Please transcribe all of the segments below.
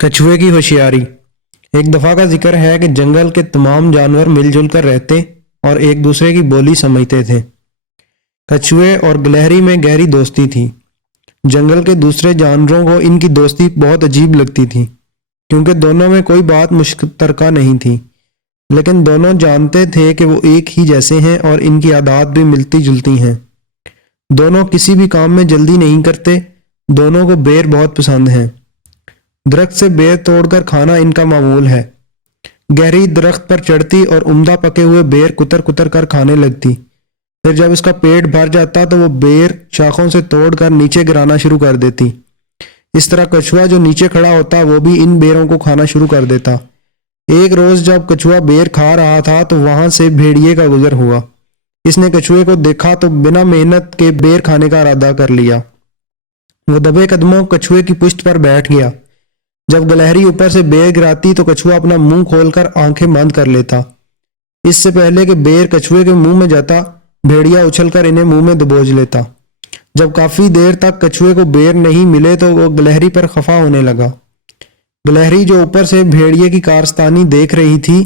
कछुए की होशियारी। एक दफा का जिक्र है कि जंगल के तमाम जानवर मिलजुल कर रहते और एक दूसरे की बोली समझते थे। कछुए और गिलहरी में गहरी दोस्ती थी। जंगल के दूसरे जानवरों को इनकी दोस्ती बहुत अजीब लगती थी, क्योंकि दोनों में कोई बात मुश्तरका नहीं थी। लेकिन दोनों जानते थे कि वो एक ही जैसे हैं और इनकी आदत भी मिलती जुलती हैं। दोनों किसी भी काम में जल्दी नहीं करते। दोनों को बेर बहुत पसंद है। दरख्त से बेर तोड़कर खाना इनका मामूल है। गहरी दरख्त पर चढ़ती और उम्दा पके हुए बेर कुतर कुतर कर खाने लगती। फिर जब इसका पेट भर जाता तो वो बेर शाखों से तोड़कर नीचे गिराना शुरू कर देती। इस तरह कछुआ जो नीचे खड़ा होता वो भी इन बेरों को खाना शुरू कर देता। एक रोज जब कछुआ बेर खा रहा था तो वहां से भेड़िए का गुजर हुआ। इसने कछुए को देखा तो बिना मेहनत के बेर खाने का इरादा कर लिया। वो दबे कदमों कछुए की पुश्त पर बैठ गया। जब गिलहरी ऊपर से बेर गिराती तो कछुआ अपना मुंह खोलकर आंखें बंद कर लेता। इससे पहले कि बेर कछुए के मुंह में जाता, भेड़िया उछलकर इन्हें मुंह में दबोच लेता। जब काफी देर तक कछुए को बेर नहीं मिले तो वो गिलहरी पर खफा होने लगा। गिलहरी जो ऊपर से भेड़िए की कारस्तानी देख रही थी,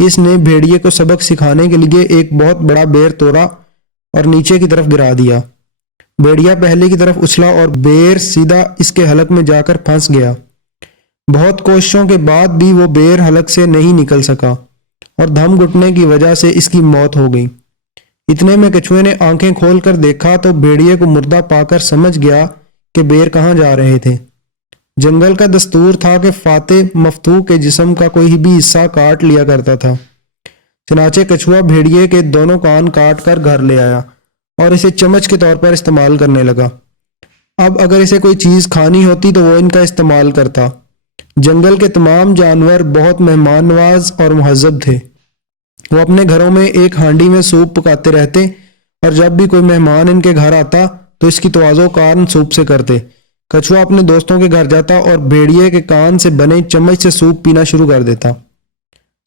इसने भेड़िए को सबक सिखाने के लिए एक बहुत बड़ा बेर तोड़ा और नीचे की तरफ गिरा दिया। भेड़िया पहले की तरफ उछला और बेर सीधा इसके हलक में जाकर फंस गया। बहुत कोशिशों के बाद भी वो बेर हलक से नहीं निकल सका और दम घुटने की वजह से इसकी मौत हो गई। इतने में कछुए ने आंखें खोलकर देखा तो भेड़िए को मुर्दा पाकर समझ गया कि बेर कहाँ जा रहे थे। जंगल का दस्तूर था कि फाते मफतू के जिस्म का कोई भी हिस्सा काट लिया करता था। चनाचे कछुआ भेड़िए के दोनों कान काट कर घर ले आया और इसे चम्मच के तौर पर इस्तेमाल करने लगा। अब अगर इसे कोई चीज खानी होती तो वो इनका इस्तेमाल करता। जंगल के तमाम जानवर बहुत मेहमान नवाज और मुहज्जब थे। वो अपने घरों में एक हांडी में सूप पकाते रहते और जब भी कोई मेहमान इनके घर आता तो इसकी तवाज़ो कान सूप से करते। कछुआ अपने दोस्तों के घर जाता और भेड़िए के कान से बने चम्मच से सूप पीना शुरू कर देता।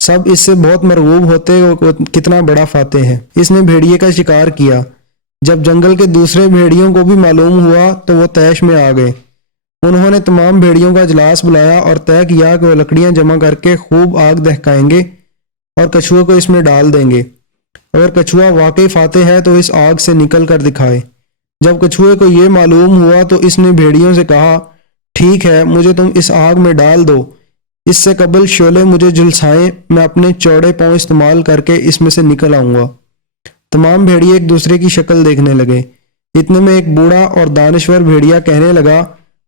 सब इससे बहुत मरगूब होते वो कितना बड़ा फाते है। इसने भेड़िए का शिकार किया। जब जंगल के दूसरे भेड़ियों को भी मालूम हुआ तो वो तैश में आ गए। उन्होंने तमाम भेड़ियों का इजलास बुलाया और तय किया कि वो लकड़ियां जमा करके खूब आग दहकाएंगे और कछुए को इसमें डाल देंगे। अगर कछुआ वाकई फाते है तो इस आग से निकल कर दिखाए। जब कछुए को ये मालूम हुआ तो इसने भेड़ियों से कहा, ठीक है, मुझे तुम इस आग में डाल दो। इससे कबल शोले मुझे झुलसाएं, मैं अपने चौड़े पांव इस्तेमाल करके इसमें से निकल आऊंगा। तमाम भेड़िए एक दूसरे की शक्ल देखने लगे। इतने में एक बूढ़ा और दानश्वर भेड़िया कहने लगा,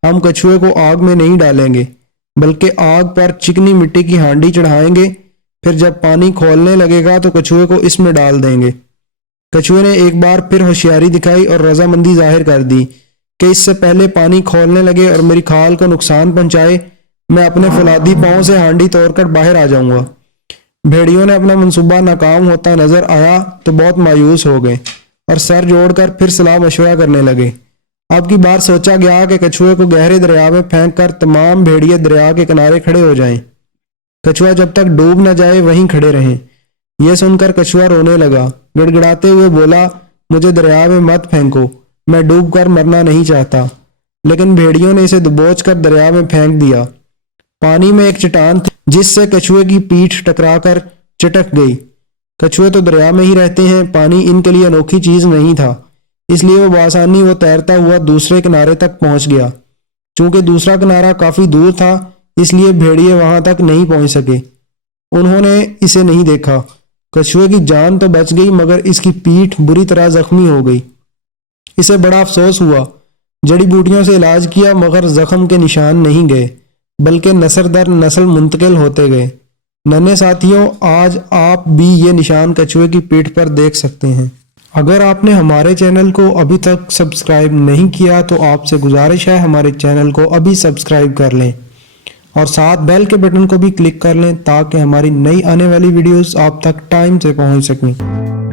हम कछुए को आग में नहीं डालेंगे, बल्कि आग पर चिकनी मिट्टी की हांडी चढ़ाएंगे। फिर जब पानी खौलने लगेगा तो कछुए को इसमें डाल देंगे। कछुए ने एक बार फिर होशियारी दिखाई और रजामंदी जाहिर कर दी कि इससे पहले पानी खौलने लगे और मेरी खाल को नुकसान पहुंचाए, मैं अपने फौलादी पांव से हांडी तोड़कर बाहर आ जाऊंगा। भेड़ियों ने अपना मंसूबा नाकाम होता नजर आया तो बहुत मायूस हो गए और सर जोड़कर फिर सलाह मशवरा करने लगे। अब की बार सोचा गया कि कछुए को गहरे दरिया में फेंक कर तमाम भेड़िए दरिया के किनारे खड़े हो जाएं। कछुआ जब तक डूब न जाए वहीं खड़े रहें। यह सुनकर कछुआ रोने लगा। गिड़गिड़ाते हुए बोला, मुझे दरिया में मत फेंको, मैं डूब कर मरना नहीं चाहता। लेकिन भेड़ियों ने इसे दबोच कर दरिया में फेंक दिया। पानी में एक चट्टान थी जिससे कछुए की पीठ टकराकर चटक गई। कछुए तो दरिया में ही रहते हैं, पानी इनके लिए अनोखी चीज नहीं था, इसलिए वो बआसानी वो तैरता हुआ दूसरे किनारे तक पहुंच गया। चूंकि दूसरा किनारा काफी दूर था, इसलिए भेड़िए वहां तक नहीं पहुंच सके। उन्होंने इसे नहीं देखा। कछुए की जान तो बच गई मगर इसकी पीठ बुरी तरह जख्मी हो गई। इसे बड़ा अफसोस हुआ। जड़ी बूटियों से इलाज किया मगर जख्म के निशान नहीं गए, बल्कि नस्ल दर नस्ल मुंतकिल होते गए। नन्हे साथियों, आज आप भी ये निशान कछुए की पीठ पर देख सकते हैं। अगर आपने हमारे चैनल को अभी तक सब्सक्राइब नहीं किया तो आपसे गुजारिश है हमारे चैनल को अभी सब्सक्राइब कर लें और साथ बेल के बटन को भी क्लिक कर लें ताकि हमारी नई आने वाली वीडियोस आप तक टाइम से पहुंच सकें।